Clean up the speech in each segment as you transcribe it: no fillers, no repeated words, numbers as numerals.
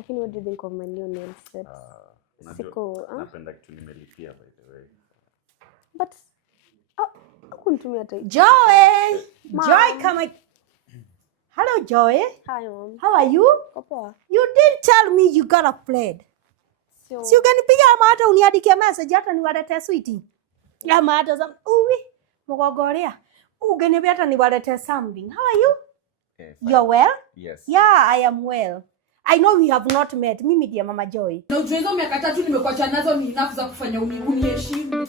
Lakini what do you think of my new nail set? Siko, napenda kitu nimelipia by the way. But kunitumia hata Joy! Joy, come. Hello, Joy. Hi, Mom. How are you? Poa. You didn't tell me you got a plate. Si ukanipiga ama hata uniandikia message hata niwalete sweetie. Ama hata mgogorea. Ungeniambia hata niwalete something. How are you? You're well? Yes. Yeah, I am well. I know we have not met. Mimi ndiye Mama Joy. Na ujuezo miaka 3 nimekuacha nazo ni enough za kufanya uniheshimu.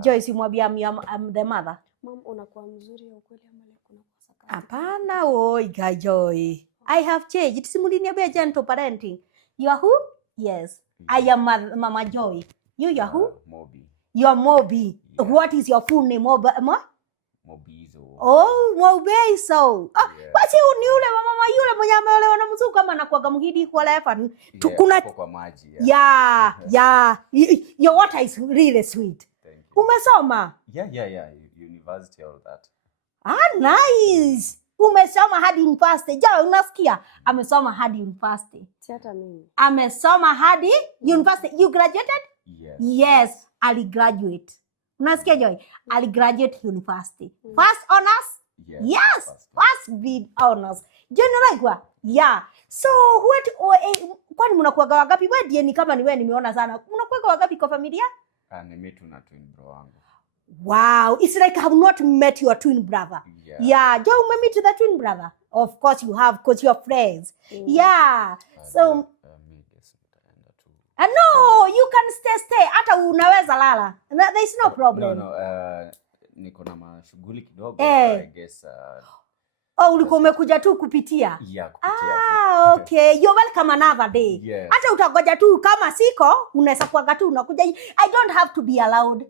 Joy, simwambia I'm the mother. Mom, unakuwa mzuri ya ukweli ama leo kuna kusaka? Hapana, oi Joy. I have changed. Simuliniambia gentle parenting. You are who? Yes. I am Mama Joy. You are who? Moby. You are Moby. Yeah. What is your full name? Mobizo. Oh, Mobizo. Basi ni yule mama yule mwenye ameolewa na mzungu kama anakuaga mhidi kwa lefa. Tukuna kwa maji. Yeah. Your water is really sweet. Umesoma? Yeah. University all that. Nice. Umesoma hadi university. Jao, unasikia? Amesoma hadi university. Si hata mimi. Amesoma hadi university. You graduated? Yes. Yes, Ali graduate. Unasikia Joy? Ali graduate university. First honors? Yes. First bid honors. General yeah. So kwani mnakuaga wangapi? Wewe ndiye ni kama ni wewe nimeona sana. Mnakuaga wangapi kwa familia? Ni mimi tu na twin bro wangu. Wow, it's like I have not met your twin brother. Yeah, Joe, meet the twin brother. Of course you have, because you're friends. Yeah. So no, you can stay. Hata unaweza lala. There is no problem. No, niko na mashughuli kidogo. I guess ulikuwa umekuja tu kupitia? Yeah, kupitia. Okay. You're welcome another day. Yes. Hata utagoja tu kama siko, unaweza kuaga tu unakuja. I don't have to be allowed.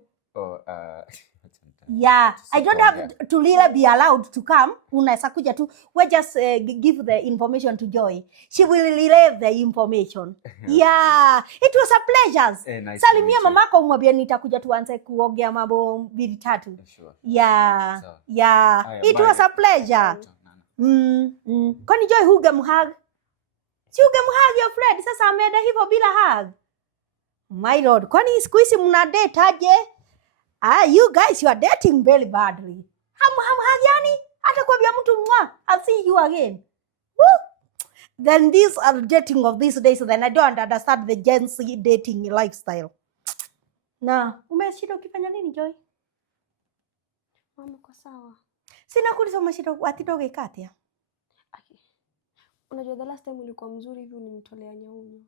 Yeah, I don't have to really be allowed to come. Unaweza kuja tu. We just give the information to Joy. She will relay the information. Yeah, it was a pleasure. Nice. Salimia mamako umwambie nitakuja tuanze kuongea mambo 2-3. Sure. Yeah. It was a pleasure. Kwani Joy hugemhug? Si hugemhug your friend? Sasa ameenda hivyo bila hug. My lord, kwani siku hizi mna date aje? You guys, you are dating very badly. Yani, hata kuambia mtu mwa, I'll see you again. Woo! Then these are dating of these days, then I don't understand the Gen Z dating lifestyle. Na, umeshinda ukifanya nini Joy? Mama, kwa sawa. Sina kuuliza umeshinda atidoge katia. Unajua the last time ulikuwa mzuri hivi ulinitolea nyaunyo.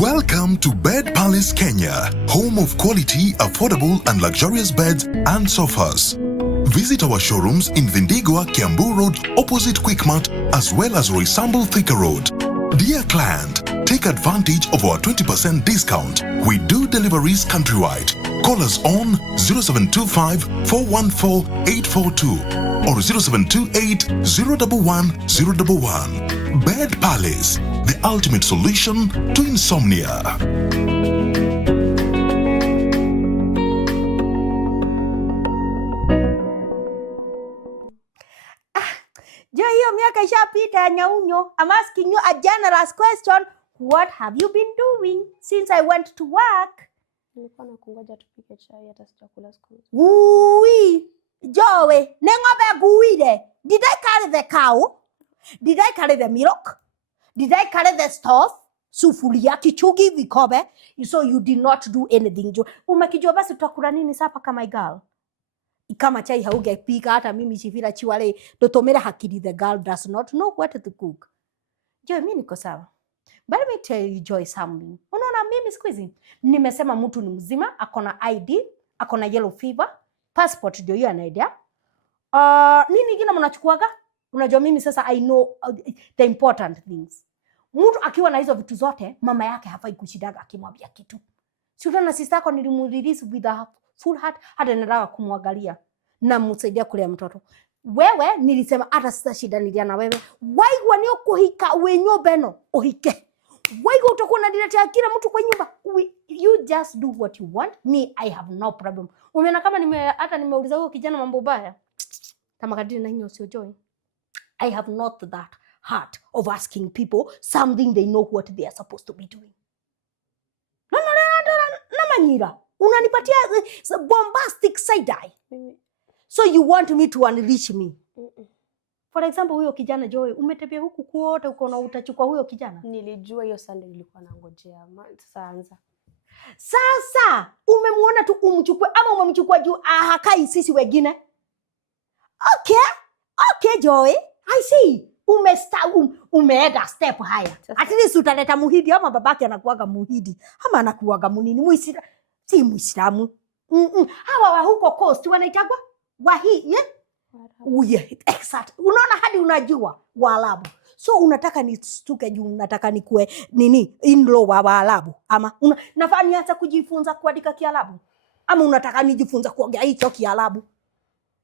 Welcome to Bed Palace Kenya, home of quality, affordable and luxurious beds and sofas. Visit our showrooms in Vindigua, Kiambu Road, opposite Quickmart, as well as Roysambu Thika Road. Dear client, take advantage of our 20% discount. We do deliveries countrywide. Call us on 0725 414 842 or 0728 011 011. Bed Palace, the ultimate solution to insomnia. Hiyo miaka ishapita ya nyaunyo. I'm asking you a generous question. What have you been doing since I went to work? Nilikuwa nakungoja tupike chai hata sijakula siku. Joey, nengobe guide. Did I carry the cow? Did I carry the milk? Did I carry the stuff? Sufuria, kichugi, vikobe. So you did not do anything. Umekijua basi tutakula nini sapa kama girl? Kama chai haungepika hata mimi chivira chiwale dotomera hakiri the girl does not know what to cook. Joy, mimi niko sawa. But let me tell you Joy something. Unaona mimi siku hizi nimesema mtu ni mzima, akona ID, akona yellow fever, passport ndio hiyo anaidea. Nini kingine mnachukuaga? Unajua mimi sasa I know the important things. Mtu akiwa na hizo vitu zote, mama yake hafai kushidaga akimwambia kitu. Sio na sister yako nilimrelease with a full heart, hata nataka kumwangalia na msaidia kulea mtoto. Wewe nilisema hata sitashidanilia na wewe. Waigwa ni ukuhika wenyo beno uhike. Waigwa utakuwa unadiletea kila mtu kwa nyumba. You just do what you want. Me, I have no problem. Umeona kama hata nimeuliza huyo kijana mambo baya. Kama kadiri na hiyo sio joy. I have not that heart of asking people something they know what they are supposed to be doing. No, Manyira. Unanipatia bombastic side eye. So you want me to unleash me? For example, huyo kijana Joy, umetembea huku kuota uko na utachukua huyo kijana? Nilijua hiyo Sunday nilikuwa nangojea. Sasa umemuona tu umchukue ama umemchukua juu hakai sisi wengine? Okay Joy, I see. Umeenda step higher. At least utaleta muhidi ama babake anakuaga muhidi ama anakuaga munini Muislamu. Si Muislamu. Hawa wa huko coast wanaitagwa wahi, exact. Unaona hadi unajua Waarabu. So unataka nistuke juu unataka nikue nini in-law wa Waarabu ama nafaa niacha kujifunza kuandika Kiarabu ama unataka nijifunza kuongea hicho Kiarabu?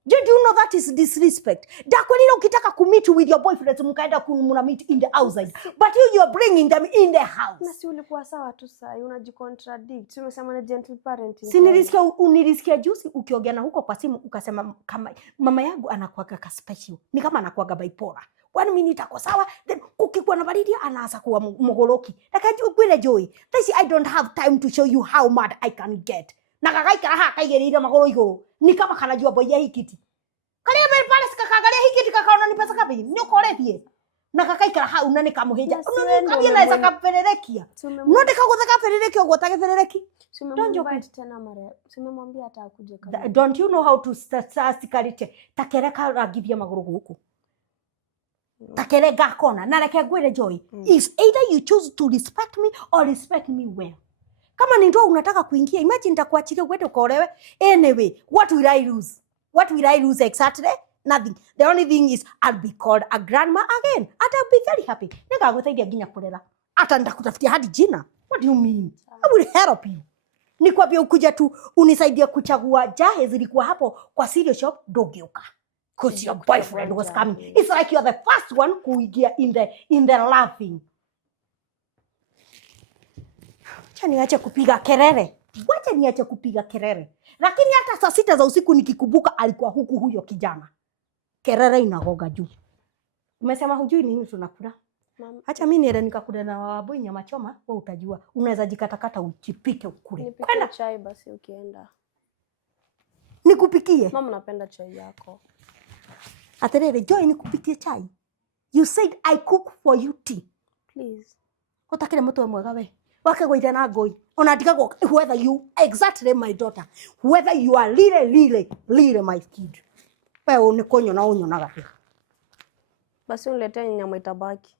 Do you know that is disrespect? Dakwelile ukitaka kumeet with your boyfriend mkaenda kumuna meet in the outside, but you are bringing them in the house. Na si ulikuwa sawa tu sasa, unajicontradict. Unasema na gentle parenting. Si unilisikia juzi ukiongea na huko kwa simu ukasema kama mama yangu anakuaga ka special. Ni kama anakuaga bipolar. 1 minute ako sawa, then ukikuwa na baridi anaanza kuwa mogoloki. Lakini kwile Joy, I don't have time to show you how mad I can get. Na kakaika hakaigirira magoro iguru ni kama kanajua boya hikiti kale be pale sikakaangalia hikiti kakaona ni pesa kapi ni ukorethie na kakaika hau nani kamuheja unani naweza kapelelekia nonde kagotheka peleleki ogotage peleleki Simemwambia tena mara simemwambia hata akuje kama don't you know how to start takereka ragithia maguru guku takerega kona na reke gwire Joy is either you choose to respect me or respect me well. Kama ni ndoa unataka kuingia, imagine nitakuachilia uende ukolewe. Anyway, what will I lose? What will I lose exactly? Nothing. The only thing is I'll be called a grandma again. And I'll be very happy. Ningagusaidia ginya kulela. Hata nitakutafutia hadi jina. What do you mean? I will help you. Nikwambia ukuja tu unisaidia kuchagua jahe zilikuwa hapo kwa cereal shop dogeuka. Because your boyfriend was coming. It's like you're the first one kuingia in the laughing. Wacha niache kupiga kelele. Wacha niache kupiga kelele. Lakini hata saa 6 za usiku nikikumbuka alikuwa huku huyo kijana. Kelele inagoga juu. Umesema hujui nini tunakula? Acha mimi niende nikakula na waboi nyama choma, wewe utajua. Unaweza jikatakata uchipike ukule. Nipike chai basi ukienda. Nikupikie? Mama napenda chai yako. Aterere Joy nikupikie chai. You said I cook for you tea. Please. Utakire mtu mwega we. Wake goita na ngoi. Unatika whether you exactly my daughter, whether you are really my kid. Wewe unikonyo na unyo na gapi. Basi uniletee nyama itabaki.